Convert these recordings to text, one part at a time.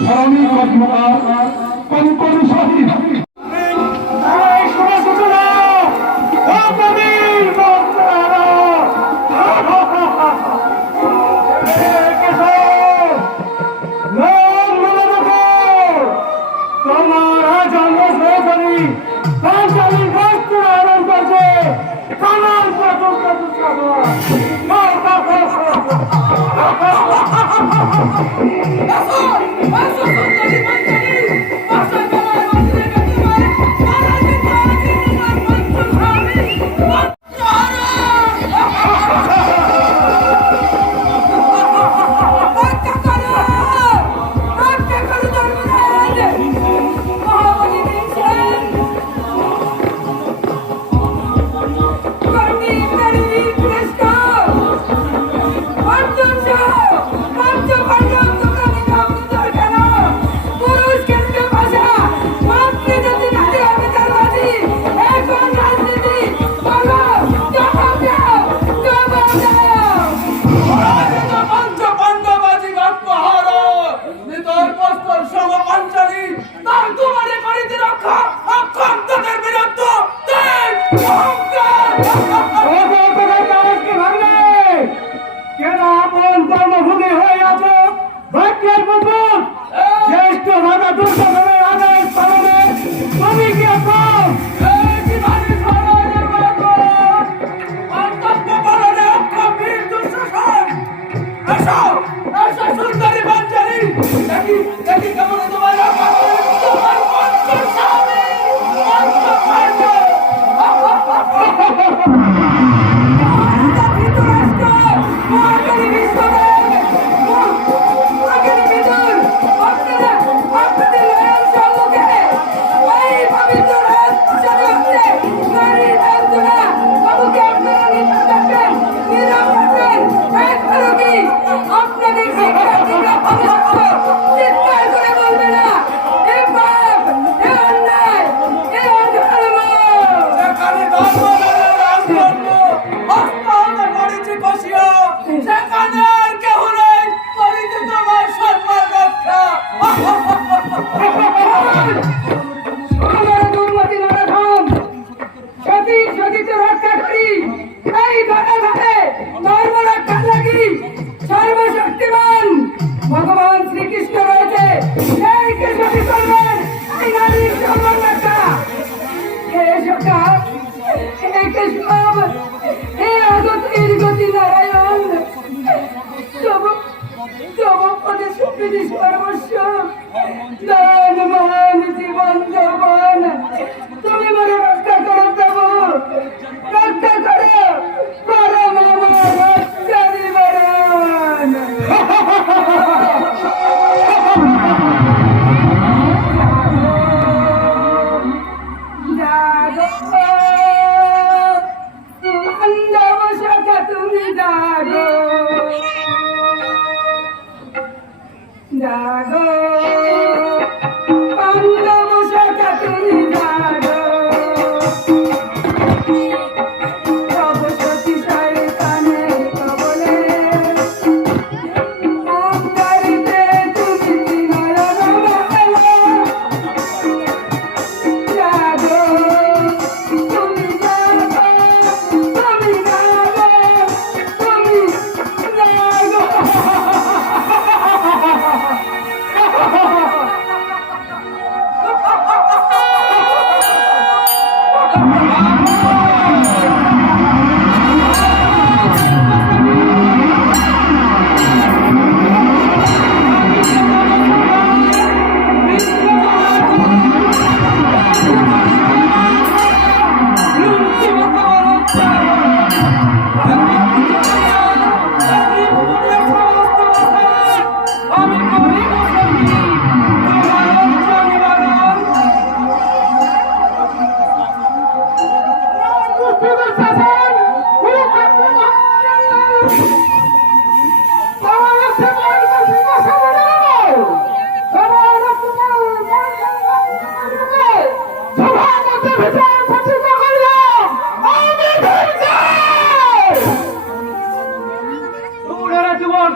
ধরণী কর্মকার কঙ্কন শহীদ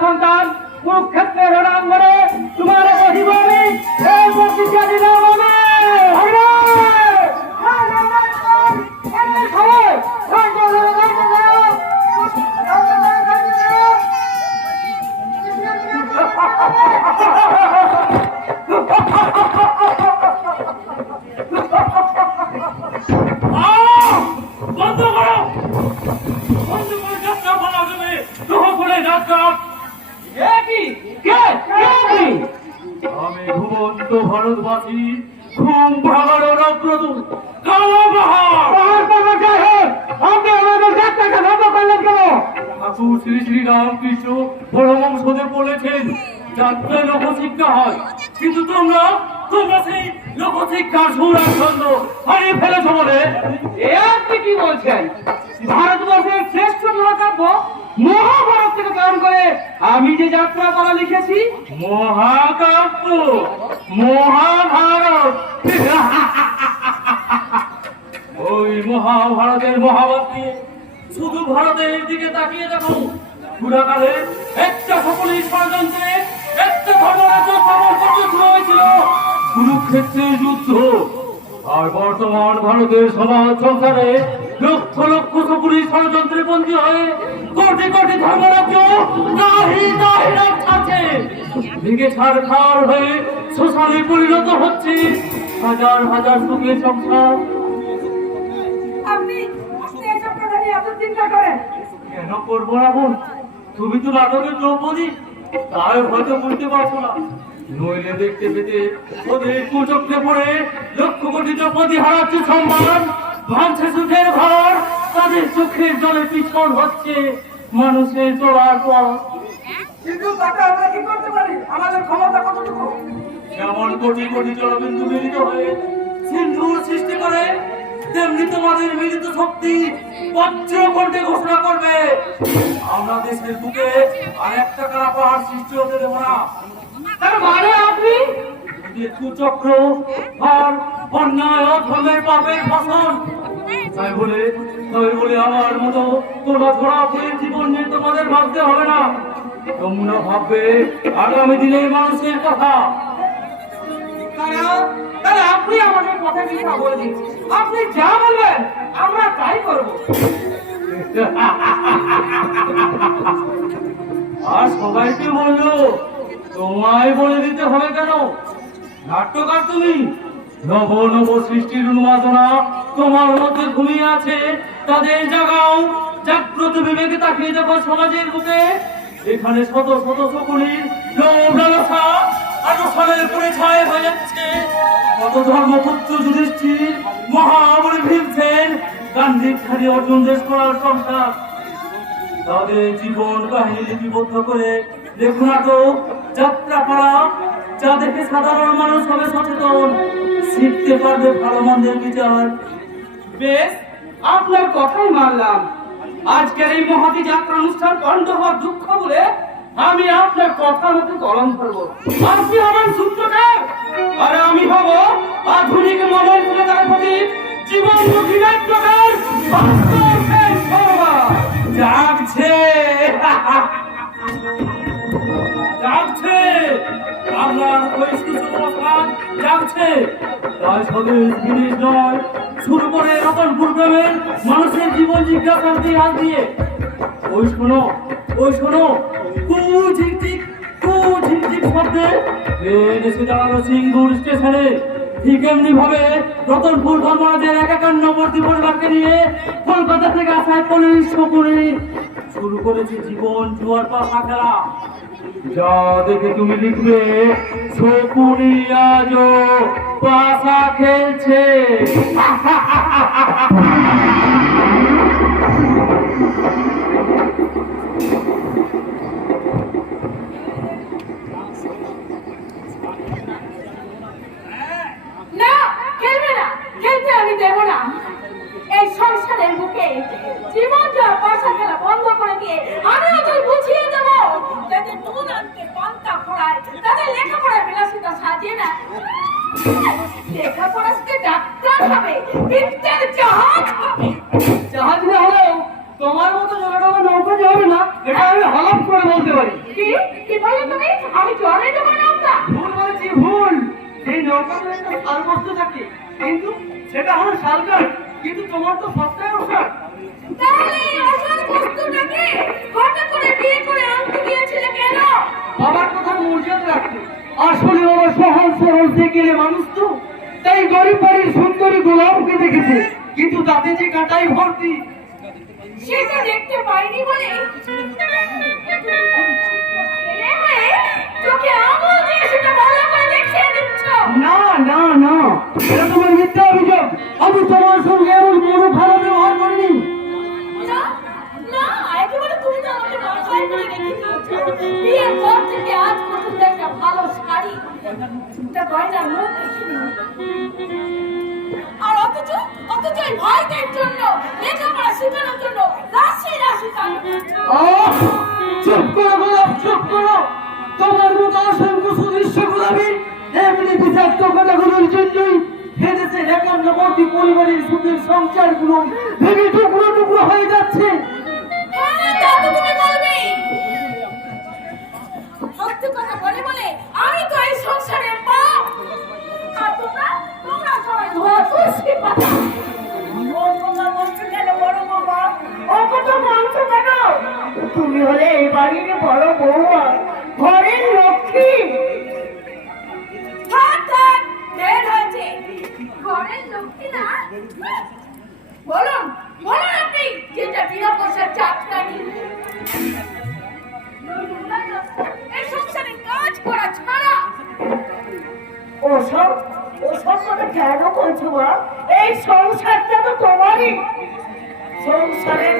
সন্তান কুরুক্ষেত্রের রণাঙ্গনে আমি ঘুমন্ত ভারতবাসী ঘুম ভাঙানো নগ্রদূত কালো আপনি আমাদের যাত্রাকে বন্ধ করলেন কেন? ঠাকুর শ্রী শ্রী রামকৃষ্ণ পরমহংসদেব বলেছেন যাত্রায় লোকশিক্ষা হয়, কিন্তু তোমরা তোমরা সেই লোকশিক্ষার সুরাচ্ছন্দ হারিয়ে ফেলেছ বলে। এ আপনি কি বলছেন? ভারতবর্ষের শ্রেষ্ঠ মহাকাব্য মহাভারত থেকে প্রেরণ করে আমি যে যাত্রা পালা লিখেছি, মহাকাব্য মহাভারত ওই মহাভারতের মহাবাক্যে শুধু ভারতের দিকে তাকিয়ে দেখো। পুরাকালে একটা সকলের ষড়যন্ত্রে একটা ধর্মরাজ্য সমর্পণ শুরু হয়েছিল, কুরুক্ষেত্রের যুদ্ধ। আর বর্তমান ভারতের সমাজ সংসারে লক্ষ লক্ষ সকলের ষড়যন্ত্রে বন্দী হয়ে কোটি কোটি ধর্মরাজ্য নাহি নাহি আছে ভেঙে ছাড়খাড় হয়ে শ্মশানে পরিণত হচ্ছে হাজার হাজার সুখের সংসার। আপনি এসব কথা নিয়ে এত চিন্তা করেন? কেন করবো না বোন? তুমি তো নাটকের দ্রৌপদী, তাই হয়তো বুঝতে পারছো না। নইলে দেখতে পেতে ওদের কুচক্রে পড়ে লক্ষ কোটি দ্রৌপদী হারাচ্ছে সম্মান, ভাঙছে সুখের ঘর, তাদের চোখের জলে পিছন হচ্ছে মানুষের চলার পর। কিন্তু তাতে আমরা কি করতে পারি? আমাদের ক্ষমতা কতটুকু? যেমন কোটি কোটি জলবিন্দু মিলিত হয়ে সিন্ধুর সৃষ্টি করে, তেমনি তোমাদের মিলিত শক্তি বজ্রকণ্ঠে ঘোষণা করবে আমরা দেশের বুকে আর একটা কারা পাহাড় সৃষ্টি হতে দেব না। তার মানে আপনি যে কুচক্র আর অন্যায় অধর্মের পাপের ফসল, তাই বলে আমার মতো তোলা ধরা করে জীবন নিয়ে তোমাদের ভাবতে হবে না। তোমরা ভাববে আগামী দিনের মানুষের কথা। তাহলে আপনি আমাদের কথা মিথ্যা বলে দিন। আপনি যা বলবেন আমরা তাই করব। আর সবাইকে বললো তোমায় বলে দিতে হবে কেন? নাট্যকার তুমি, নব নব সৃষ্টির উন্মাদনা তোমার মধ্যে ঘুমিয়ে আছে, তাদের জাগাও। জাগ্রত বিবেকে তাকিয়ে দেখো সমাজের বুকে, এখানে শত শত শকুনির লোভ লালসা আনুষ্ঠানের পরে ছায় হয়ে যাচ্ছে। কত ধর্মপুত্র যুধিষ্ঠির, মহাবলী ভীমসেন, গান্ধীর খালি অর্জুন দেশ করার সংসার, তাদের জীবন কাহিনী লিপিবদ্ধ করে দেখুন নাটক যাত্রাপালা, যা দেখে সাধারণ মানুষ হবে সচেতন, শিখতে পারবে ভালো মন্দের বিচার। বেশ, আপনার কথাই মানলাম। আজকের এই মহতী যাত্রা অনুষ্ঠান বন্ধ হওয়ার দুঃখ বলে আমি আপনার কথা মতো কলম ধরবো। আপনি হবেন সূত্রকার, আর আমি হব আধুনিক মনের নেতার প্রতি জীবনমুখী নাট্যকার। জাগছে জাগছে আপনার জাগছে, তাই স্বদেশ জিনিস নয়, শুরু করে রতনপুর গ্রামের মানুষের জীবন জিজ্ঞাসার দিয়ে হাত দিয়ে। ওই শোনো ঝিকঝিক শব্দে ট্রেন এসে দাঁড়ালো সিঙ্গুর স্টেশনে। ঠিক এমনি ভাবে রতনপুর ধর্মরাজের 51 নম্বর পরিবারকে নিয়ে কলকাতা থেকে আসা পুলিশ শকুনি শুরু করেছে জীবন জুয়ার পাশা খেলা, যা দেখে তুমি লিখবে শকুনি আজও পাশা খেলছে। না, খেলবে না, খেলতে আমি দেব না। এই সংসারের বুকে জীবন জয় পয়সা খেলা বন্ধ করে দিয়ে আমি ওদের বুঝিয়ে দেব, যাদের নুন আনতে পান্তা ফোড়ায়, তাদের লেখাপড়ায় বিলাসিতা সাজিয়ে না। লেখাপড়া শিখে ডাক্তার হবে, বিদ্যার জাহাজ হবে। জাহাজ না হলেও তোমার মতো জলডোবা নৌকা যে হবে না, এটা আমি হলফ করে বলতে পারি। কি বললে তুমি? আমি জলে দেবো নৌকা? ভুল বলেছি, ভুল। সেই নৌকার একটা শাল বস্তু থাকে, কিন্তু সেটা হলো শালকাঠ, কিন্তু তোমার তো সবটাই ওষার। তাহলে এই অসার বস্তুটাকে হঠাৎ করে বিয়ে করে আনতে গিয়েছিলে কেন? বাবার কথা মর্যাদা রাখতে। আসলে বাবা সহজ সরল থেকে মানুষ তো, তাই গরিব বাড়ির সুন্দরী গোলাপকে দেখেছে, কিন্তু তাতে যে কাঁটাই ভর্তি। সেটা দেখতে পাইনি বলে ছেলে হয়ে চোখে আঙুল দিয়ে সেটা ভালো করে তা গয়নার মুখ দেখিনি। আর অথচ এই ভাইদের জন্য লেখাপড়া শেখানোর জন্য রাশি রাশি টাকা আহ! চুপ করো গোলাপ, চুপ করো। তোমার মতো অসংখ্য সুদৃশ্য গোলাপী এমনি বিষাক্ত কথাগুলোর জন্যই হেরেছে একান্নবর্তী পরিবারের সুখের সংসারগুলো ভেঙে টুকরো টুকরো হয়ে যাচ্ছে। সত্যি কথা বলে বলে আমি তো এই সংসারের পাপ। আর তোমরা সবাই ধোয়া তুলসী পাতা। ও কথা বলছো কেন বড় বাবা? ও কথা বলছো কেন? তুমি হলে এই বাড়ির বড় বৌমা, ঘরের লক্ষ্মী। থাক থাক, ঢের হয়েছে। ঘরের লক্ষ্মী না? বলুন বলুন আপনি যেটা বিনা পয়সার চাকরানি। এই সংসারে কাজ করা ছাড়া ওসব কথা কেন বলছো মা? এই সংসারটা তো তোমারই।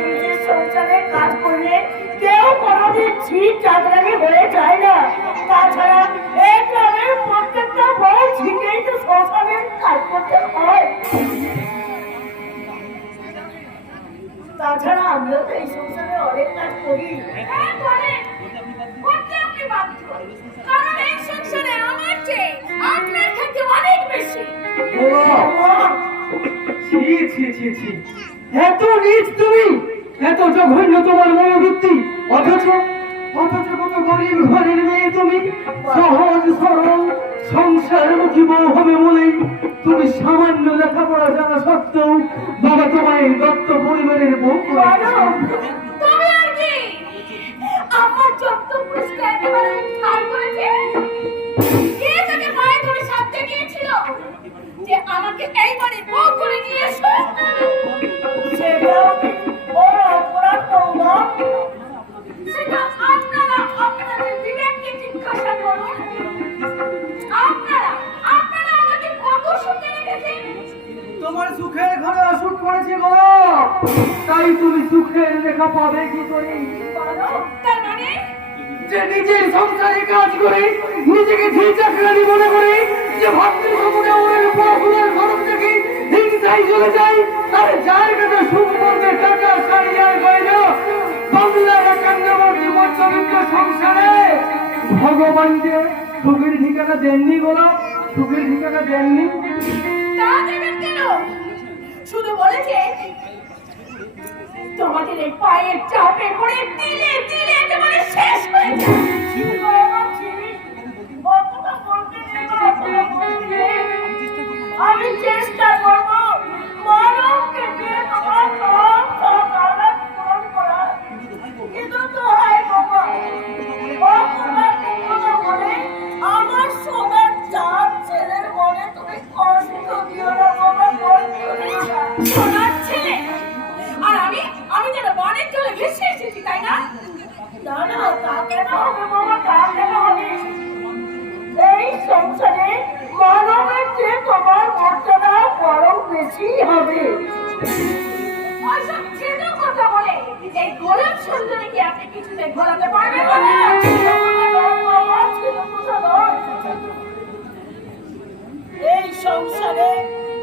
নিজের সংসারে কাজ করলে কেউ কোনোদিন ছিট চাকরানি হয়ে যায় না। তাছাড়া এই গ্রামের প্রত্যেকটা বড় ছিটেই তো সংসারের কাজ করতে হয়। তাছাড়া আমিও তো এই সংসারে অনেক কাজ করি। করতে আপনি বাধ্য, কারণ এই সংসারে আমার চেয়ে আপনার থেকে অনেক বেশি। ছি ছি ছি ছি, এত নীচ তুমি, এত জঘন্য তোমার মনোবৃত্তি। অথচ কত গরিব ঘরের মেয়ে তুমি, সহজ সরল সংসারমুখী বউ হবে বলেই তুমি সামান্য লেখাপড়া জানা সত্ত্বেও বাবা তোমায় দত্ত পরিবারের বউ করে। তুমি আর কি আমার যত পুরস্কার একেবারে ছাড় করেছে। কে তোকে পায়ে ধরে সাথে গিয়েছিল যে আমাকে এই বাড়ির বউ করে নিয়ে এসো? সেটা বড় অপরাধ করবো। সেটা আপনারা আপনাদের বিবেককে জিজ্ঞাসা করুন। আপনারা আমাকে কত সুখে রেখেছেন। তোমার সুখের ঘরে অসুখ করেছে বলো, তাই তুমি সুখের রেখা পাবে কি করে? বলো, তার মানে যে নিজের সংসারে কাজ করে নিজেকে ঝি চাকরানি মনে করে, যে ভাবতে সমুদ্রে ওরের পড়াশোনার খরচ থেকে হিংসাই চলে যায়, আর যার কাছে সুখ করবে টাকা শাড়ি আর গয়না, বাংলার একান্নবর্তী মধ্যবিত্ত সংসারে ভগবানকে সুখের ঠিকানা দেননি বলো, সুখের ঠিকানা দেননি। তা দেবেন কেন? শুধু বলেছে তোমাদের এই পায়ের চাপে পড়ে তিলে তিলে একেবারে শেষ হয়ে যায়। আমি চেষ্টা করব মানবকে দিয়ে তোমার সব সকালাত পূরণ করার। কিন্তু তো হয় বাবা, কথা বলে আমার সোনার চাঁদ ছেলের মনে তুমি কষ্ট দিও না বাবা, কষ্ট দিও না। সোনার ছেলে আর আমি যেন বনের জলে ভেসে এসেছি, তাই না? না না, তা কেন হবে বাবা, তা কেন হবে? এই সংসারে মানবের চেয়ে তোমার মর্যাদা বরং বেশি হবে। ওইসব ছেলে কথা বলে এই গোলাপ সুন্দরীকে আপনি কিছুতে ঘোরাতে পারবেন না। এই সংসারে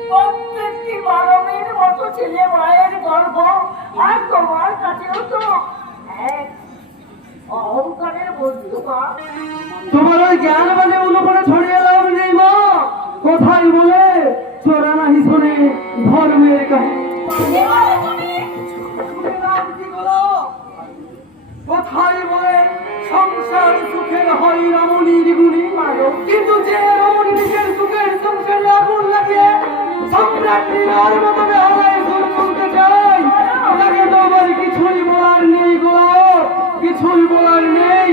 প্রত্যেকটি মানবের মতো ছেলে মায়ের গর্ব, আর তোমার কাছেও তো এক অহংকারের বস্তু। মা, তোমার ওই জ্ঞান মানে অনুপরে ছড়িয়ে লাভ নেই মা। কোথায় বলে চোরা নাহি শোনে ধর্মের কাহিনী। কোথায় বলে সংসার সুখের হয় রমণীর গুণী, কিন্তু যে রমণী নিজের সুখের সংসারে আগুন লাগে সম্রাট নীলার মতো বেহালায় সুর তুলতে চায়, তাকে তো আমার কিছুই বলার নেই গো, কিছুই বলার নেই,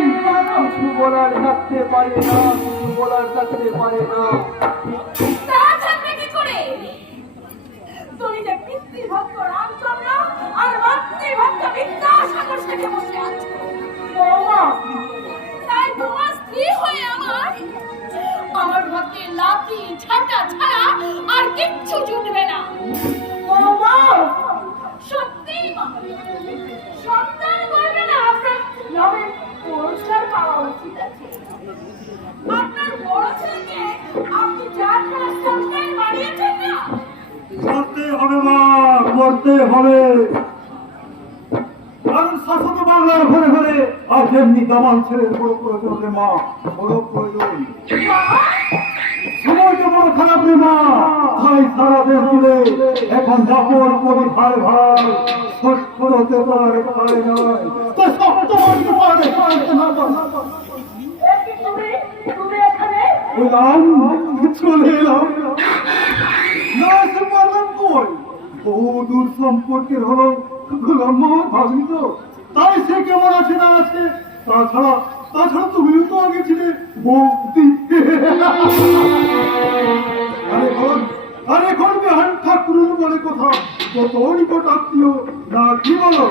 কিছু বলার থাকতে পারে না, কিছু বলার থাকতে পারে না। তা থাকবে কি করে? তুমি যে পিতৃভক্ত রামচন্দ্র আর মাতৃভক্ত বিদ্যাসাগর সাথে বসে আছো, তাই তোমার স্ত্রী হয়ে আমার ভক্তের লাঠি ঝাঁটা ছাড়া আর কিচ্ছু জুটবে না। সত্যি মা, সন্তান বলবে না আপনার পুরস্কার পাওয়া উচিত আছে। আপনার বড় ছেলেকে করতে হবে। কারণ শাসক বাংলার ঘরে ঘরে আর যেমনি দামাল ছেলের বড় প্রয়োজন রে মা, বড় প্রয়োজন। সময়টা বড় খারাপ রে মা, তাই সারা দেশ জুড়ে এখন দাপর করি ভাই ভাই, সত্তর হতে পারে পারে নয়, তাই শক্ত করতে পারে পারে না। তুমি এখানে এলাম, চলে এলাম। না এসে পারলাম কই, বহু দূর সম্পর্কের হলো গোলাম মোহাম্মদ ভাবি তো, তাই সে কেমন আছে না আছে। তাছাড়া তুমিও তো আগে ছিলে বৌদি। আর এখন বেহান ঠাকুরের বলে কথা, কত নিকট আত্মীয় না কি বলো?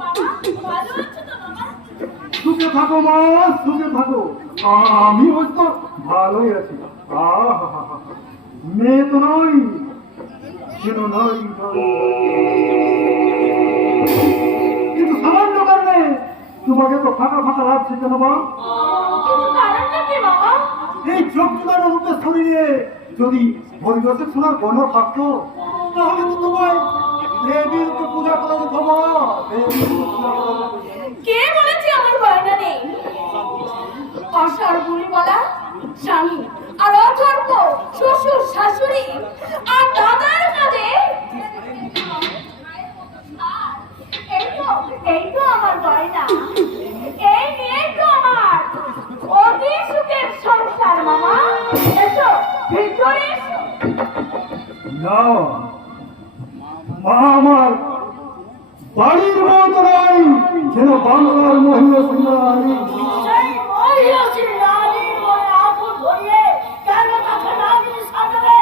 ভালো আছো তো বাবা? সুখে থাকো মা, সুখে থাকো। আমি হয়তো ভালোই আছি। মেয়ে তো নই, কেন নই, কিন্তু সামান্য কারণে তোমাকে তো ফাঁকা ফাঁকা লাগছে কেন মা? কিন্তু কারণটা কি বাবা? এই চোখ জোড়ানো রূপের শরীরে যদি হরিদাসের সোনার গণ থাকতো, তাহলে তো তোমায় দেবীর তো পূজা করা যেত মা, দেবীর তো পূজা করা যেত। কে বলেছে আমার গয়না নেই? অসার বুলি বলা স্বামী আর অচর্প শ্বশুর শাশুড়ি আর দাদার কাজে এই তো আমার গয়না, এই নিয়ে তো আমার অতি সুখের সংসার। মামা এসো ভিতরে এসো। না মা, আমার বাড়ির মত নাই, যেন বাংলার মহিলা সুন্দরী। সেই মহিষী রানীর মনে আগুন ধরিয়ে কেন তাকে রানীর সামনে?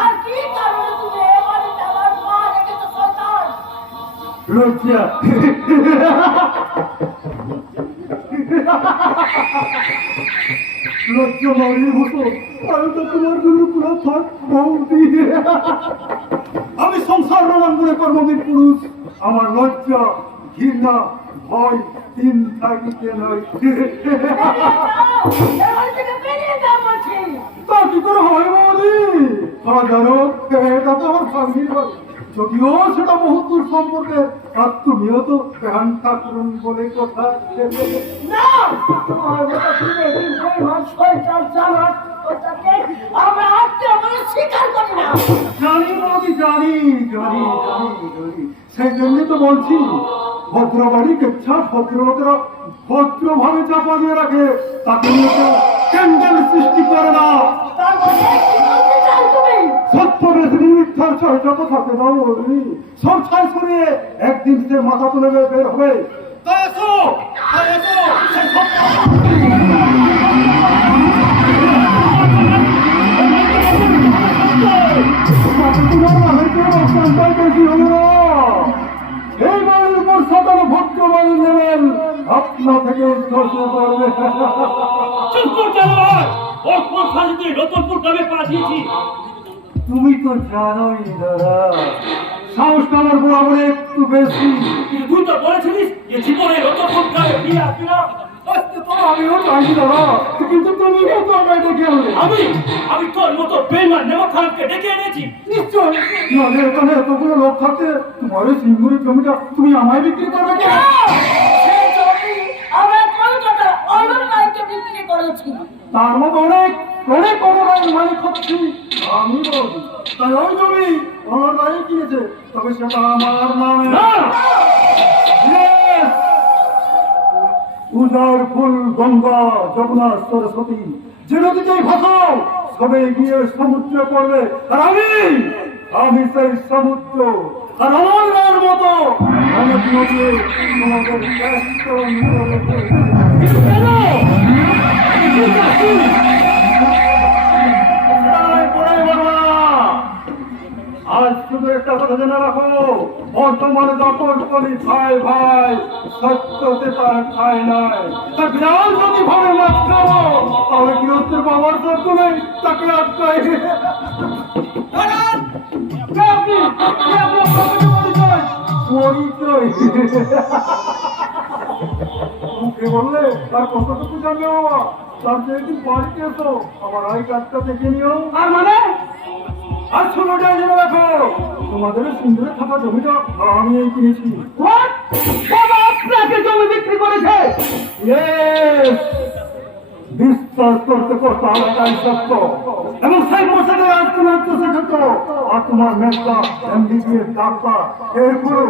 আর কি কারণে তুমি এ বাড়িতে আমার মা রেখেছো শয়তান? লজ্জা, লজ্জা বাড়ির মতো, আমি তো তোমার জন্য পুরো থাক বৌদি। আমি সংসার রণাঙ্গনে কর্মবীর পুরুষ, আমার লজ্জা ঘৃণা ভয় তিন থাকিতে নয়। এবার থেকে বেরিয়ে যাও বলছি। তা কি করে হয় বৌদি? জানো, এটা তো আমার স্বামীর বাড়ি, যদিও সেটা বহু দূর সম্পর্কে, আর তুমিও তো প্রাণ ঠাকুরন বলে কথা। না, আমার কথা শুনে এই বেঈমান শয়তান জানার কথাকে আমরা আজকে বলে স্বীকার করি না। জানি বৌদি, জানি জানি জানি জানি, সেই জন্যই তো বলছি, ভদ্রবাড়ি কেচ্ছা ভদ্রলোকেরা ভদ্রভাবে চাপা দিয়ে রাখে, তাকে নিয়ে কেউ ক্যান্ডেল সৃষ্টি করে না। তার মানে কি বলতে চাও তুমি? সত্য বেশি মিথ্যার চর্চা তো থাকে না বৌদি, সব ছাই সরিয়ে একদিন সে মাথা তুলে বের হবে। তাই এসো, তাই এসো, সেই সত্য এই বাড়ির উপর সকল ভক্ত বাড়ির নেবেন, আপনা থেকে ধসে পড়বে। চুপ কর কেন ভাই? ওর কথা যদি রতনপুর গ্রামে পাঠিয়েছি। তুমি তো জানোই দাদা, সাহসটা আমার বরাবর একটু বেশি। কিন্তু তুই তো বলেছিলিস যে জীবনে রতনপুর গ্রামে ফিরে আসবি না। আমিও চাইছি দাদা, কিন্তু তুমি তো আমায় ডেকে আনলে। আমি তোর মতো বেইমান নেমক খানকে ডেকে এনেছি। নিশ্চয়, নাহলে এখানে এতগুলো লোক থাকতে তোমার এই সিঙ্গুরের জমিটা তুমি আমায় বিক্রি করবে কেন? সেই জমি আমরা কলকাতার অরুণ রায়কে বিক্রি করেছি। তার মতো অনেক অনেক অনলাইন মালিক হচ্ছি আমি বলছি, তাই ওই জমি অনলাইন কিনেছে, তবে সেটা আমার নামে। Yes! পূজার ফুল গঙ্গা যমুনা সরস্বতী যে নদীতেই ভাসাও, সবে গিয়ে সমুদ্রে পড়বে, আর আমি সেই সমুদ্র, আর আমার নামের মতো অনেক নদী তোমাদের ব্যস্ত আজ শুধু একটা কথা জেনে রাখো, বর্তমানে দপট করি ভাই ভাই, সত্যতে তার খায় নাই। তা বিড়াল যদি ভাবে মাছ খাবো, তাহলে গৃহস্থের বাবার সত্য নেই, তাকে আটকাই। পরিচয় মুখে বললে তার কতটুকু জানবে বাবা, তার যে একদিন বাড়িতে এসো, আমার আই কার্ডটা দেখে নিও। আর মানে আর ছোটটা জেনে রাখো, তোমাদের সিন্দুরে থাকা জমিটা আমি কিনেছি। What? বাবা আপনাকে জমি বিক্রি করেছে? Yes! বিশ্বাস করতে করতে আমাটাই সত্য, এবং সেই মশাকে আজ তোমার তো শেখাতো, আর তোমার মেয়েটা এমবিবিএস ডাক্তার। এরপরেও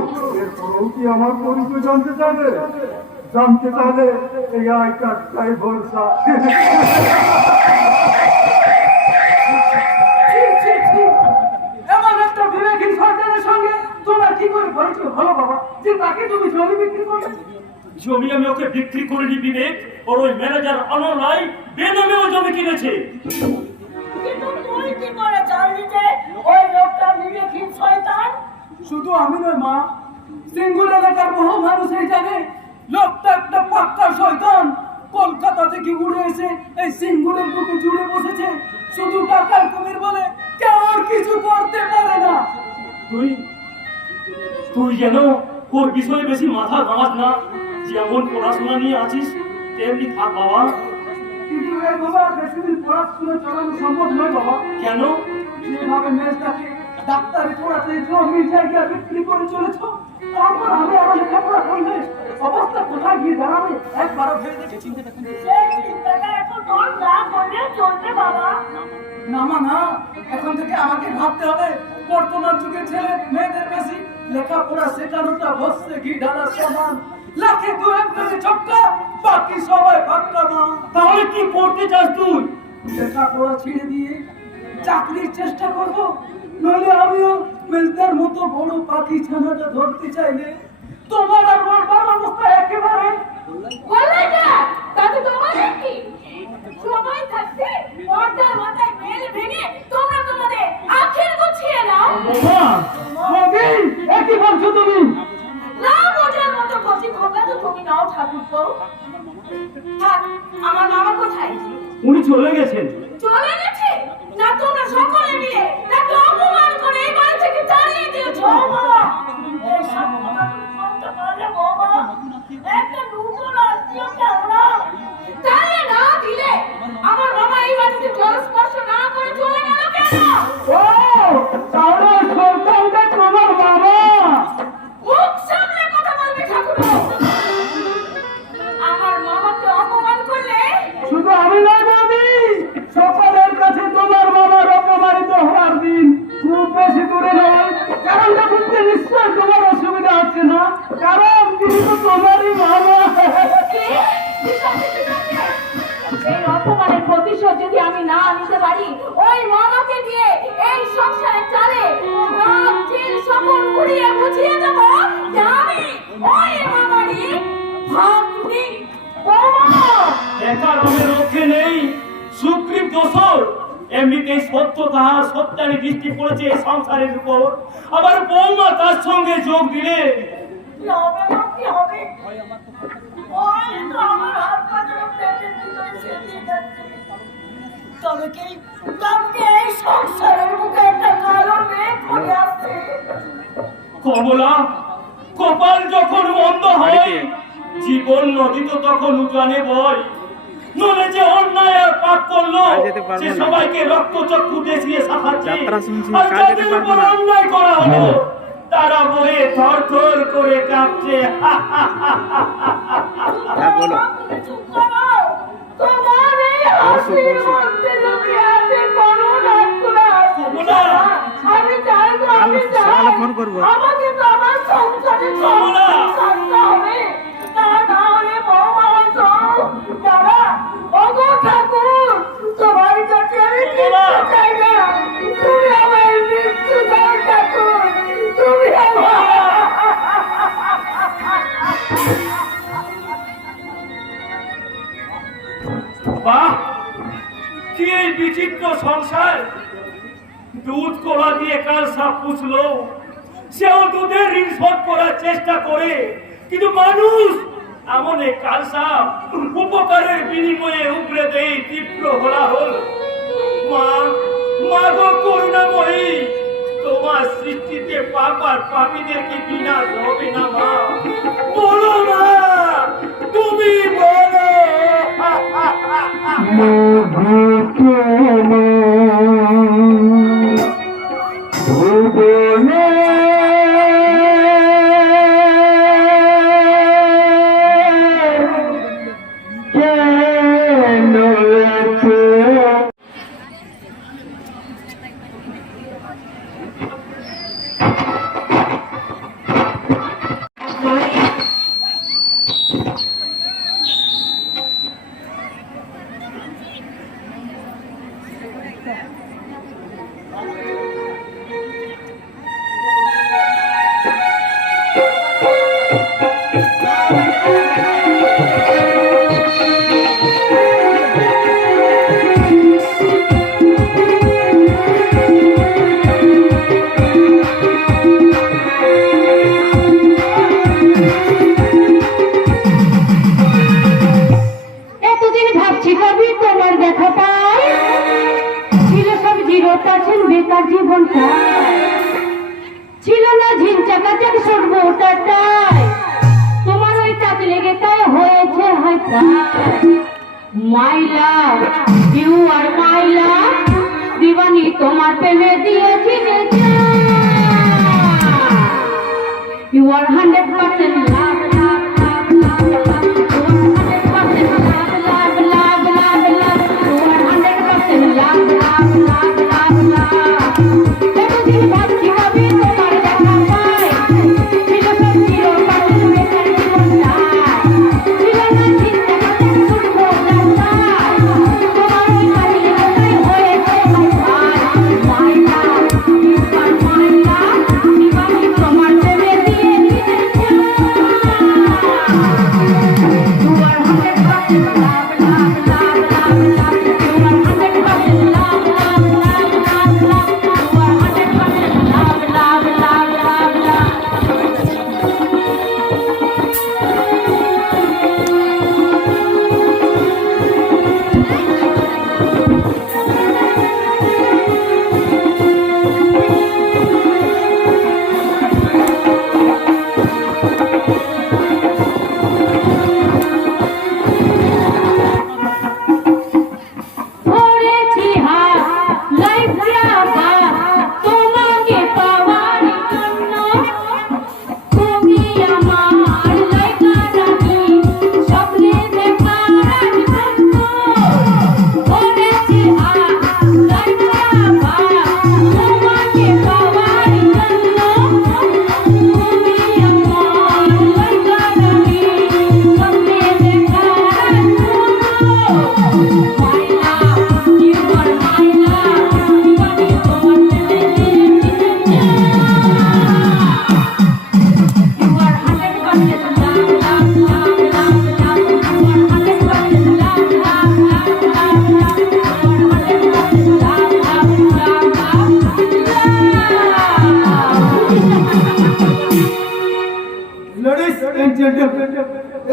কি আমার পরিচয় জানতে চাবে? জানতে চাইলে এই আই কার্ডটাই ভরসা। ছি, ছি, ছি। এমন একটা বিবেকহীন সরকারের সঙ্গে তোমার কি করে পরিচয় হলো বাবা, যে তাকে তুমি জমি বিক্রি করবে? জমি আমি ওকে বিক্রি করিনি বিবেক, ওর ওই ম্যানেজার অনলাই বেনামে ও জমি কিনেছে। কিন্তু তুই কি করে জানলি যে ওই লোকটা বিবেকহীন শয়তান? শুধু আমি নয় মা, সিঙ্গুর এলাকার বহু মানুষই জানে লোকটা একটা পাক্কা শয়তান। কলকাতা থেকে উড়ে এসে এই সিঙ্গুরের বুকে জুড়ে বসেছে, শুধু টাকার কুমির বলে কেউ আর কিছু করতে পারে না। তুই তুই যেন ওর বিষয়ে বেশি মাথা ঘামাস না, যেমন পড়াশোনা নিয়ে আছিস তেমনি থাক বাবা। কিন্তু এই বাবা বেশি দিন পড়াশোনা চালানো সম্ভব নয় বাবা। কেন? যেভাবে মেয়েটাকে ডাক্তারি পড়াতে জমি জায়গা বিক্রি করে চলেছ, তারপর আমি আবার লেখাপড়া করলে অবস্থা কোথায় গিয়ে দাঁড়াবে একবারও ভেবে দেখে চিন্তা দেখেন। সেই চিন্তাটা এখন তোর না করলে চলবে বাবা। না মা না, এখন থেকে আমাকে ভাবতে হবে বর্তমান যুগের ছেলে মেয়েদের বেশি লেখাপড়া শেখানোটা বসছে ঘি ঢালার সমান। লাখে দু এক করে ছক্কা, বাকি সবাই ফাঁকা মা। তাহলে কি করতে চাস তুই? লেখাপড়া ছেড়ে দিয়ে চাকরির চেষ্টা করব, নইলে আমিও মেজদার মতো বড় পাখি ছানাটা ধরতে চাইলে তোমার আর বাবার অবস্থা একেবারে। বললে যা, তাতে তোমাদের কি? সময় থাকতে পর্দার মাথায় মেল ভেঙে তোমরা তোমাদের আখের গুছিয়ে নাও। মা, মগি, একই বলছো তুমি? না বোঝার মতো কচি খোকা তো তুমি নাও ঠাকুরপো। থাক, আমার মামা কোথায়? উনি চলে গেছেন। চলে গেছে? না তোমরা সকলে মিলে তাকে অপমান করে এই বাড়ি থেকে তাড়িয়ে দিয়েছ। এই সব কথা তুমি বলতে পারলে বাবা? একটা নতুন আত্মীয়কে আমরা তাড়িয়ে না দিলে আমার মামা এই বাড়িতে জলস্পর্শ না করে চলে গেল কেন? ও, তাহলে সরকারটা তোমার বাবা। মুখ সামলে কথা বলবে ঠাকুরপো। আমার মামাকে অপমান করলে শুধু আমি নয় বৌদি, সকলের কাছে তোমার বাবার অপমানিত হওয়ার দিন খুব বেশি দূরে নয়। কারণটা বুঝতে নিশ্চয় তোমার অসুবিধা হচ্ছে না, কারণ তিনি তো তোমারই বাবা। এই অপমানের প্রতিশোধ যদি আমি না নিতে পারি, ওই মামাকে দিয়ে এই সংসারে চালে সকল উড়িয়ে বুঝিয়ে দেব যে আমি ওই মামারই ভাগ্নি। একা রঙের রক্ষে নেই, সুগ্রীব দোষর। এমনিতেই সত্য তাহার সত্যানি দৃষ্টি পড়েছে এই সংসারের উপর, আবার বৌমা তার সঙ্গে যোগ দিলে কি হবে না, কি হবে? ওই তো আমার হাত পা যেন পেটের ভিতরে সেঁধিয়ে যাচ্ছে। তবে কি এই সংসারের মুখে একটা কালো মেঘ ঘুরে আসছে। কমলা, কপাল যখন মন্দ হয় জীবন নদী তো তখন উজানে বয়। নলে যে অন্যায় আর পাপ করলো সে সবাইকে রক্তচক্ষু দেখিয়ে সাহায্যে, আর যাদের উপর অন্যায় করা হলো তারা বয়ে থর থর করে কাঁপছে। তুমি চুপ করো। তোমার এই হাসির মধ্যে যদি আছে করুণ আক্রোশ। কমলা! আমি চাইবো, আমি চাই আমাকে তো আমার সংসারে কমলা! থাকতে হবে। না হলে বৌমা হতো যারা ওগো ঠাকুর, তোমার কাছে আমি কিচ্ছু চাই না। তুমি আমার মৃত্যু দাও ঠাকুর, তুমি আমার। বাহ, কি এই বিচিত্র সংসার! দুধ কলা দিয়ে কাল সাপ পুছলো, সেও দুধের ঋণ শোধ করার চেষ্টা করে, কিন্তু মানুষ এমন এক কাল সাপ উপকারের বিনিময়ে উপড়ে দেয় তীব্র হলাহল। মা, মা গো করুণাময়ী, তোমার সৃষ্টিতে পাপ আর পাপীদেরকে বিনাশ হবে না মা। বলো মা, তুমি বলো। এতদিন ভাবছি কবি তোমার দেখা পাই, ছিল সব জিরো পার্সেন্ট বেকার জীবনটা, ছিল না ঝিন চাকাচাক সর্বটাটাই, তোমার ওই তাতে লেগে তাই হয়েছে হয়তো মাই লাভ, ইউ আর মাই লাভ, দিবানি তোমার প্রেমে দিয়েছি যে ইউ আর 100% লাভ,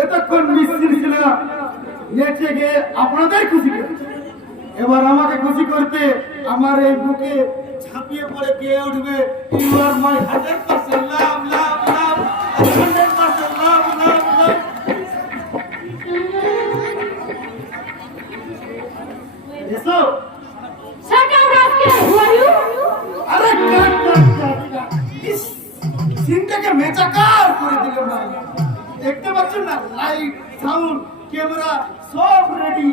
এতক্ষণ মিস্ত্রি ছিল নেচে গিয়ে আপনাদের খুশি করেছে, এবার আমাকে খুশি করতে আমার এই বুকে ঝাঁপিয়ে পড়ে কে উঠবে ইউ আর মাই 100% লাভ লাভ লাভ 100% লাভ লাভ লাভ। এসো আরে কাট কাট কাট কাট। ইস, সিনটাকে মেচাকার করে দিল না। দেখতে পাচ্ছেন না, লাইট সাউন্ড ক্যামেরা সব রেডি,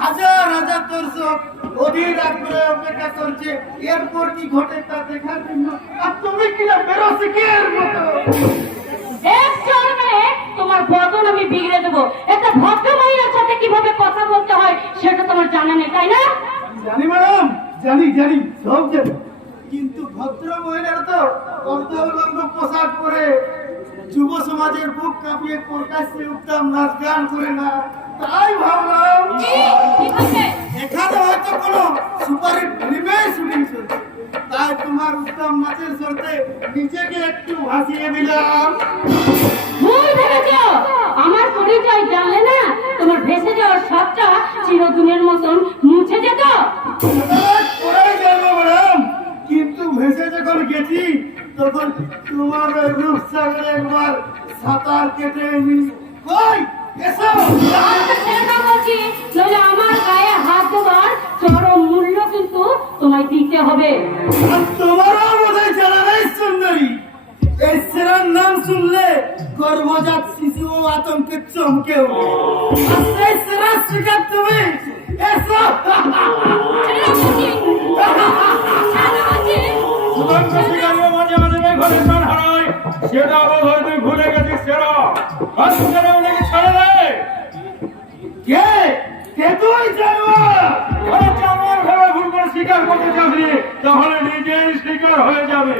হাজার হাজার দর্শক অধীর আগ্রহে অপেক্ষা করছে এরপর কি ঘটে তা দেখার জন্য। আর তুমি কিনা বেরোছে কি এর মতো। তোমার বদন আমি বিগড়ে দেবো। একটা ভদ্র মহিলার সাথে কিভাবে কথা বলতে হয় সেটা তোমার জানা নেই, তাই না? জানি ম্যাডাম, জানি জানি সব জানি, কিন্তু ভদ্র মহিলারা তো অর্ধউলঙ্গ পোশাক পরে যুব সমাজের বুক কাঁপিয়ে প্রকাশ্যে উত্তম নাচ গান করে না, তাই ভাবলাম এখানে হয়তো কোনো সুপারহিট ফিল্মের শুটিং চলছে, তাই তোমার উত্তম নাচের শর্তে নিজেকে একটু ভাসিয়ে দিলাম। ভুল ভেবেছো, আমার পরিচয় জানলে না তোমার ভেসে যাওয়ার সবটা চিরদিনের মতন মুছে যেত। পরেই জানবো ম্যাডাম, কিন্তু ভেসে যখন গেছি তখন তোমার ওই রূপসাগরে একবার সাঁতার কেটে নি। কই এসো। সেটা বলছি, নইলে আমার গায়ে হাত দেওয়ার চরম মূল্য কিন্তু তোমায় দিতে হবে। আর তোমারও বোধহয় জানা নেই সুন্দরী, এই সেরার নাম শুনলে গর্ভজাত শিশু আতঙ্কে চমকে উঠে। আর সেই সেরা শিকার তুমি। এসো। সেটা বলছি, সেটা বলছি। সুগন্ধ শিকারীও মাঝে মাঝে মেঘরে প্রাণ হারায়, সেটা বোধ হয় তুই ভুলে গেছিস। সেরা সেরা ওনাকে ছেড়ে দে। কে কে তুই জানো? জানোয়ার ভেবে ভুল করে স্বীকার তাহলে নিজেই শিকার হয়ে যাবে।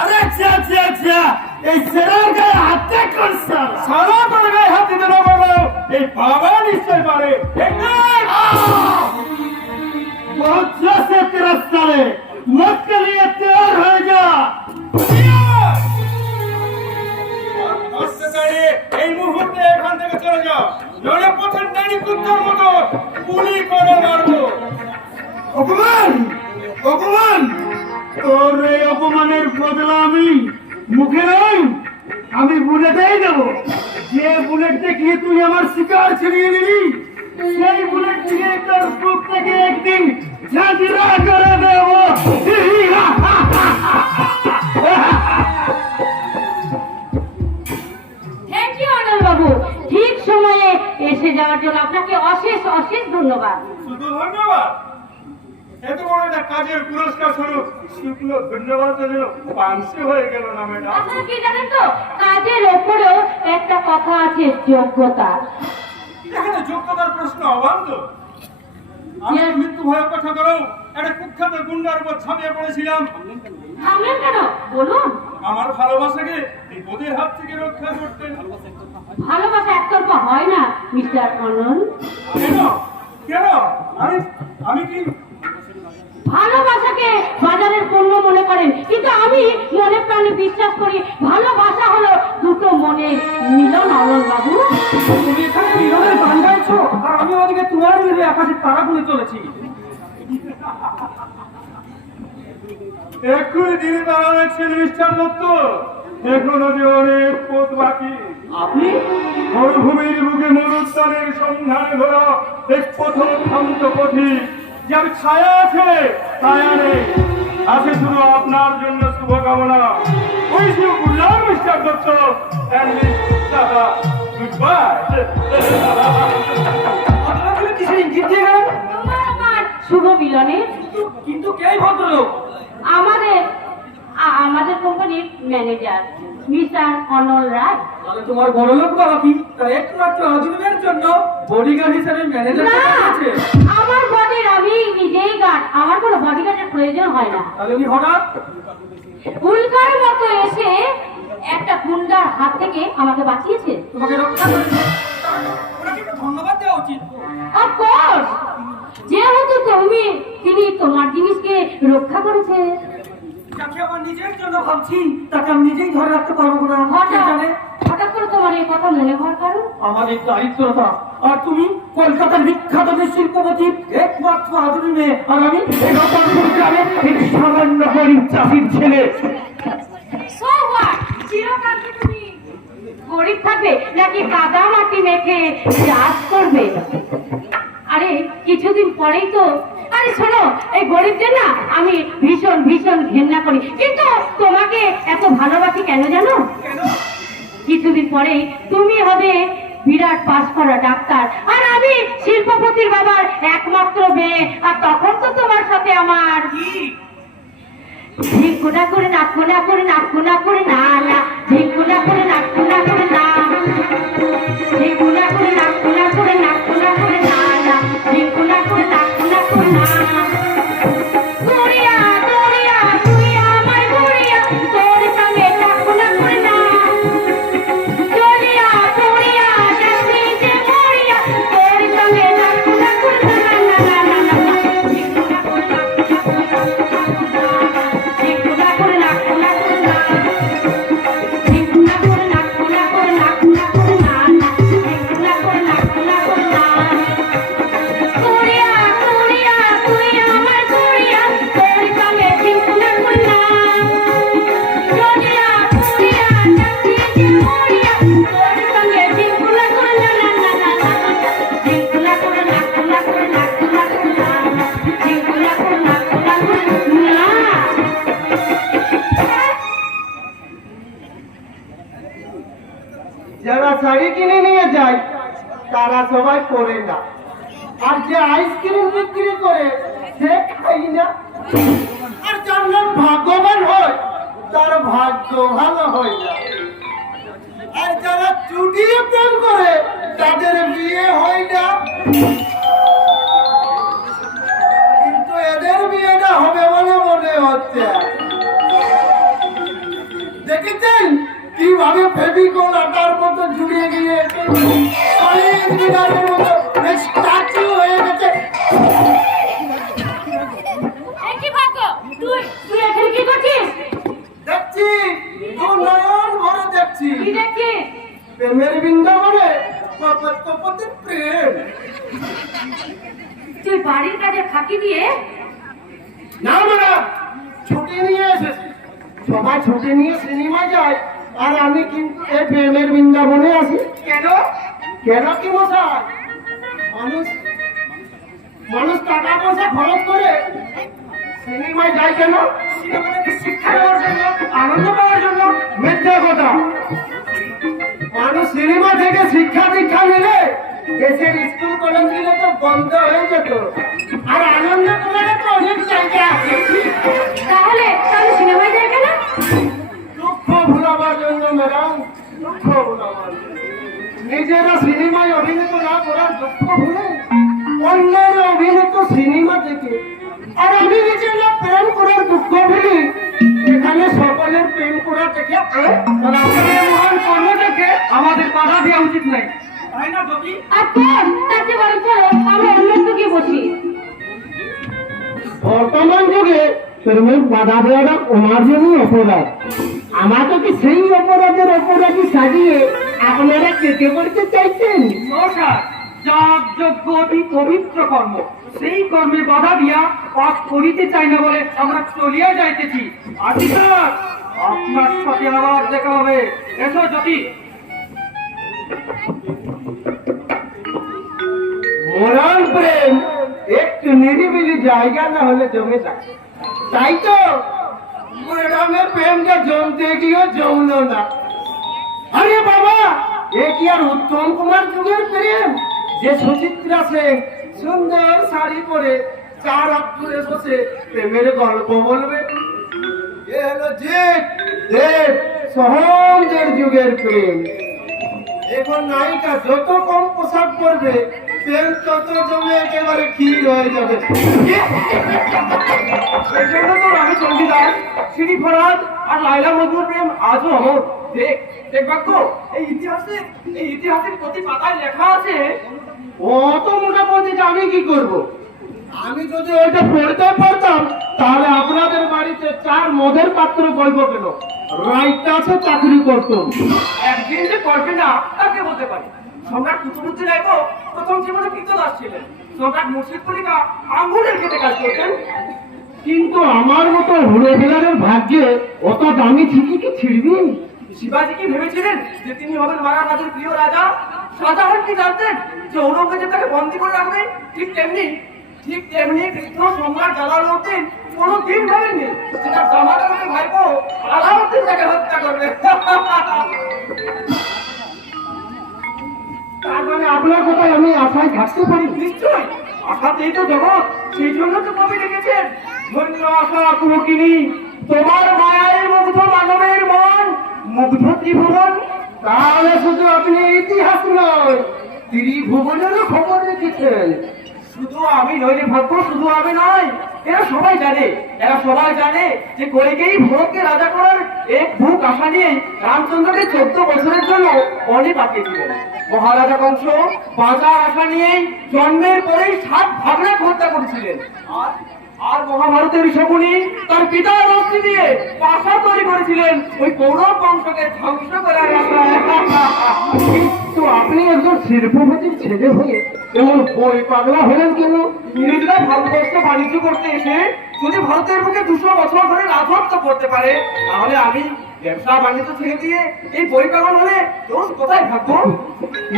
আরে আচ্ছা আচ্ছা আচ্ছা, এই সেরার গায়ে হাতটা করছো? সারা তোর গায়ে হাত দিতে না পারো, এই বাবা নিশ্চয় পারে। बहुत से तेरा साले मत के लिए तैयार हो जा। এই মুহূর্তে এখান থেকে চলে যাও, নইলে পথের ডাইনি কুত্তার মতো গুলি করে মারবো। অপমান অপমান, তোর এই অপমানের বদলা আমি মুখে নই, আমি বুলেটেই দেবো। যে বুলেট দেখিয়ে তুই আমার শিকার ছিনিয়ে নিলি, সেই বুলেট দিয়ে তোর বুক থেকে একদিন ঝাঁঝরা করে দেবো। থ্যাংক ইউ অনল বাবু, ঠিক সময়ে এসে যাওয়ার জন্য আপনাকে অশেষ অশেষ ধন্যবাদ। শুধু ধন্যবাদ? এত বড় একটা কাজের পুরস্কার স্বরূপ শুক্ল ধন্যবাদ দিল, পাংশে হয়ে গেল না ম্যাডাম। আপনারা কি জানেন তো, কাজের ওপরেও একটা কথা আছে, যোগ্যতা। এখানে যোগ্যতার প্রশ্ন অবান্ত। আমি মৃত্যু ভয় অপেক্ষা করো একটা কুখ্যাত গুন্ডার উপর ছাপিয়ে পড়েছিলাম। থামলেন কেন, বলুন। আমার ভালোবাসাকে বিপদের হাত থেকে রক্ষা করতে। ভালোবাসা একতরফা হয় না মিস্টার অনল। কেন কেন আমি আমি কি ভালোবাসাকে বাজারের পণ্য মনে করেন, কিন্তু আমি মনে প্রাণে বিশ্বাস করি ভালোবাসা হলো দুটো মনের মিলন। অনল বাবু, তুমি এখানে মিলনের গান গাইছো, আর আমি ওদিকে তোমার মিলে আকাশে তারা গুনে চলেছি। এক্ষুনি দিনে তারা দেখছেন মিস্টার দত্ত, এখনো যে অনেক পথ বাকি। আপনি মরুভূমির বুকে মরুস্থানের সন্ধানে ধরা এক প্রথম শান্ত পথিক, যার ছায়া আছে ছায়া নেই, আছে শুধু আপনার জন্য শুভকামনা। ওই যে বললাম মিস্টার দত্ত, গুড বাই। আপনারা তুমি কিসের ইঙ্গিত দিয়ে গেলেন? তোমার আমার শুভ মিলনে কিন্তু কে এই ভদ্রলোক? আমাদের কোম্পানির ম্যানেজার মিস্টার অনল রায়। তাহলে তোমার বড় লোক বাবা কি তার একমাত্র আজীবনের জন্য বডিগার্ড হিসেবে ম্যানেজার না, আছে? আমার বডির আমি নিজেই গার্ড, আমার কোনো বডিগার্ডের প্রয়োজন হয় না। তাহলে উনি হঠাৎ উল্কার মতো এসে একটা গুন্ডার হাত থেকে আমাকে বাঁচিয়েছে। তোমাকে রক্ষা করেছে, ওনাকে একটু ধন্যবাদ দেওয়া উচিত। অফকোর্স, যেহেতু তিনি তোমার জিনিসকে রক্ষা করেছে। যাকে আমার নিজের জন্য ভাবছি তাকে আমি নিজেই ধরে রাখতে পারবো না। কে জানে? হঠাৎ করে তোমার এই কথা মনে হওয়ার কারণ? আমাদের দারিদ্রতা, আর তুমি কলকাতার বিখ্যাত শিল্পপতির একমাত্র আদুরি মেয়ে, আর আমি এই রতনপুর গ্রামের এক সামান্য গরিব চাষির ছেলে। So what? চিরকাল কি তুমি গরিব থাকবে নাকি কাদা মাটি মেখে চাষ করবে? আরে কিছুদিন পরেই তো, আরে শোনো, এই গরিবদের না আমি ভীষণ ভীষণ ঘৃণা করি, কিন্তু তোমাকে এত ভালোবাসি কেন জানো? কিছুদিন পরেই তুমি হবে বিরাট পাশ করা ডাক্তার, আর আমি শিল্পপতির বাবার একমাত্র মেয়ে, আর তখন তো তোমার সাথে আমার ঝিঙ্কুনা করে নাকুনা করে নাকুনা করে না না, ঝিঙ্কুনা করে নাকুনা করে না, ঝিঙ্কুনা করে নাকুনা করে নাকুনা করে না না, ঝিঙ্কুনা করে নাকুনা করে না। গড়িয়া গড়িয়া তুই আমার গড়িয়া, তোর সঙ্গে নাকুনা করে না। গড়িয়া গড়িয়া যাচ্ছি যে গড়িয়া, তোর সঙ্গে নাকুনা করে না না না না না না, ঝিঙ্কুনা করে নাকুনা করে না। ঝিঙ্কুনা করে নাকুনা করে না, ঝিঙ্কুনা করে নাকুনা করে নাকুনা করে না না, ঝিঙ্কুনা করে নাকুনা করে না। গড়িয়া গড়িয়া তুই আমার গড়িয়া, তোর সঙ্গে ঝিঙ্কুনা করে না। গড়িয়া গড়িয়া যাচ্ছি যে গড়িয়া, তোর সঙ্গে ঝিঙ্কুনা করে না না না না না না, ঝিঙ্কুনা করে নাকুনা করে নাকুনা করে না না, ঝিঙ্কুনা করে নাকুনা করে না। যারা শাড়ি কিনে নিয়ে যায় তারা সবাই পরে না, আর যে আইসক্রিম বিক্রি করে সে খাই না, আর যার নাম ভাগ্যবান হয় তার ভাগ্য ভালো হয় না, আর যারা চুটিয়ে প্রেম করে তাদের বিয়ে হয় না। কিন্তু এদের বিয়েটা হবে বলে মনে ফেভিকল আটার মতো জুড়ে গিয়ে শহীদ মিনারের মতো স্ট্যাচু হয়ে গেছে। এই কি ভাগ্য, তুই তুই এখানে কি করছিস? দেখছি, দু নয়ন ভরে দেখছি, কি দেখছিস? প্রেমের বৃন্দাবনে কপত কপতের প্রেম। তুই বাড়ির কাজে ফাঁকি দিয়ে না ম্যাডাম, ছুটি নিয়ে এসেছি। সবাই ছুটি নিয়ে সিনেমা যায়, আর আমি কিন্তু এই প্রেমের বৃন্দাবনে আছি। কেন? কেন কি মশাই? মানুষ মানুষ টাকা পয়সা খরচ করে সিনেমায় যায় কেন? শিক্ষা দেওয়ার জন্য, আনন্দ পাওয়ার জন্য। মিথ্যা কথা। মানুষ সিনেমা থেকে শিক্ষা দীক্ষা নিলে দেশের স্কুল কলেজ গুলো তো বন্ধ হয়ে যেত, আর আনন্দ করার তো অনেক জায়গা আছে। তাহলে তাহলে সিনেমায় যায় কেন? দুঃখ ভুলাবার জন্য ম্যাডাম, দুঃখ ভুলাবার জন্য। নিজেরা সিনেমায় অভিনীত না করার দুঃখ ভুলে অন্যের অভিনীত সিনেমা দেখে, আর আমি নিজেরা প্রেম করার দুঃখ ভুলি। এখানে সকলের প্রেম করা দেখে আপনাদের মহান কর্ম থেকে আমাদের বাধা দেওয়া উচিত নাই, তাই না জ্যোতি? আর কোন তার যে বরং চলো আমরা অন্যত্র গিয়ে বসি। বর্তমান যুগে প্রেমের বাধা দেওয়াটা অমার্জনীয় অপরাধ। আমাকে কি সেই অপরাধের অপরাধী সাজিয়ে আপনারা কেটে করতে চাইছেন? নমস্কার। যাগ যজ্ঞ অতি পবিত্র কর্ম, সেই কর্মে বাধা দিয়া পাপ করিতে চাই না বলে আমরা চলিয়া যাইতেছি। আসি স্যার, আপনার সাথে আবার দেখা হবে। এসো জ্যোতি। মরাল প্রেম একটু নিরিবিলি জায়গা না হলে জমে যায়, তাই তো ম্যাডামের প্রেমটা জমতে গিয়েও জমলো না। আরে বাবা, এ কি আর উত্তম কুমার যুগের প্রেম, যে সুচিত্রা সেন সুন্দর শাড়ি পরে চার অক্ষরে বসে প্রেমের গল্প বলবে? এ হলো দেব দেব সহজের যুগের প্রেম। এখন নায়িকা যত কম পোশাক পরবে, প্রেম তত জমে একেবারে ক্ষীর হয়ে যাবে। সেই জন্য তো আমি চণ্ডীদাস, শ্রীফরাজ আর লাইলা মজনুর প্রেম আজও অমর। দেখ দেখ বাক্য, এই ইতিহাসের প্রতি পাতায় লেখা আছে। অত মোটা পথে আমি কি করব? আমি যদি ওইটা পড়তে পারতাম তাহলে আপনাদের বাড়িতে চার মদের পাত্র বলবো কেন? রাইট আছে চাকরি করতাম। একদিন যে করবে না তাকে বলতে পারি। সম্রাট কুতুবুদ্দিন আইবক প্রথম জীবনে কৃতদাস ছিলেন। সম্রাট মুর্শিদ কলিকা আঙ্গুলের কেটে কাজ করতেন। কিন্তু আমার মতো হুড়ো বিলারের ভাগ্যে অত দামি ঠিকই কি ছিড়বি? শিবাজি কি ভেবেছিলেন যে তিনি হবেন মারাঠাদের প্রিয় রাজা? শাহজাহান কি জানতেন যে ঔরঙ্গজেব তাকে বন্দী করে রাখবে? ঠিক তেমনি কৃষ্ণ সম্রাট জালালউদ্দিন কোনোদিন ভাবেননি যে তার জামাতার ভাইপো আলাউদ্দিন তাকে হত্যা করবে। তার মানে আপনার কথায় আমি আশায় থাকতে পারি? নিশ্চয়, আশাতেই তো জগৎ, সেই জন্য তো কবি লিখেছেন, ধন্য আশা কুমকিনী, তোমার মায়ায় মুগ্ধ মানবের মন, মুগ্ধ ত্রিভুবন। তাহলে শুধু আপনি ইতিহাস নয়, ত্রিভুবনেরও খবর রেখেছেন। শুধু আমি নইলে ভাগ্য, শুধু আমি নয়, এরা সবাই জানে যে কলিকেই ভরতকে রাজা করার এক ভূক আশা নিয়ে রামচন্দ্রকে 14 বছরের জন্য বনে পাঠিয়েছিলেন। মহারাজা কংস বাঁচার আশা নিয়েই জন্মের পরেই 7 ভাগনাকে হত্যা করেছিলেন। আর মহাভারতের শকুনি তার পিতার অস্থি দিয়ে প্রাসাদ তৈরি করেছিলেন ওই কৌরব বংশকে ধ্বংস করার আশায়। তো আপনি একজন শিল্পপতির ছেলে হয়ে এমন বই পাগলা হলেন কেন? ইংরেজরা ভারতবর্ষে বাণিজ্য করতে এসে যদি ভারতের বুকে 200 বছর ধরে রাজত্ব করতে পারে, তাহলে আমি ব্যবসা বাণিজ্য ছেড়ে দিয়ে এই বই পাগল হলে দোষ কোথায় থাকবো?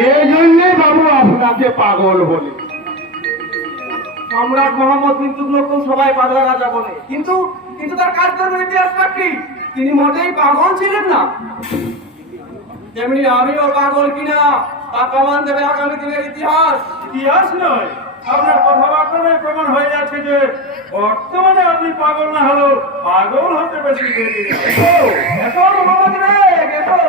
এই জন্যই বাবু আপনাকে পাগল বলে। সম্রাট মোহাম্মদ বিন তুগলককেও সবাই পাগলা রাজা বলে, কিন্তু তার কাজকর্মের ইতিহাস সাক্ষী তিনি মোটেই পাগল ছিলেন না। তেমনি আমিও পাগল কিনা তা প্রমাণ দেবে আগামী দিনের ইতিহাস। ইতিহাস নয়, আপনার কথাবার্তায় প্রমাণ হয়ে যাচ্ছে যে বর্তমানে আপনি পাগল না হলেও পাগল হতে বেশি দেরি নেই। এসো মোহাম্মদ বেগ, এসো।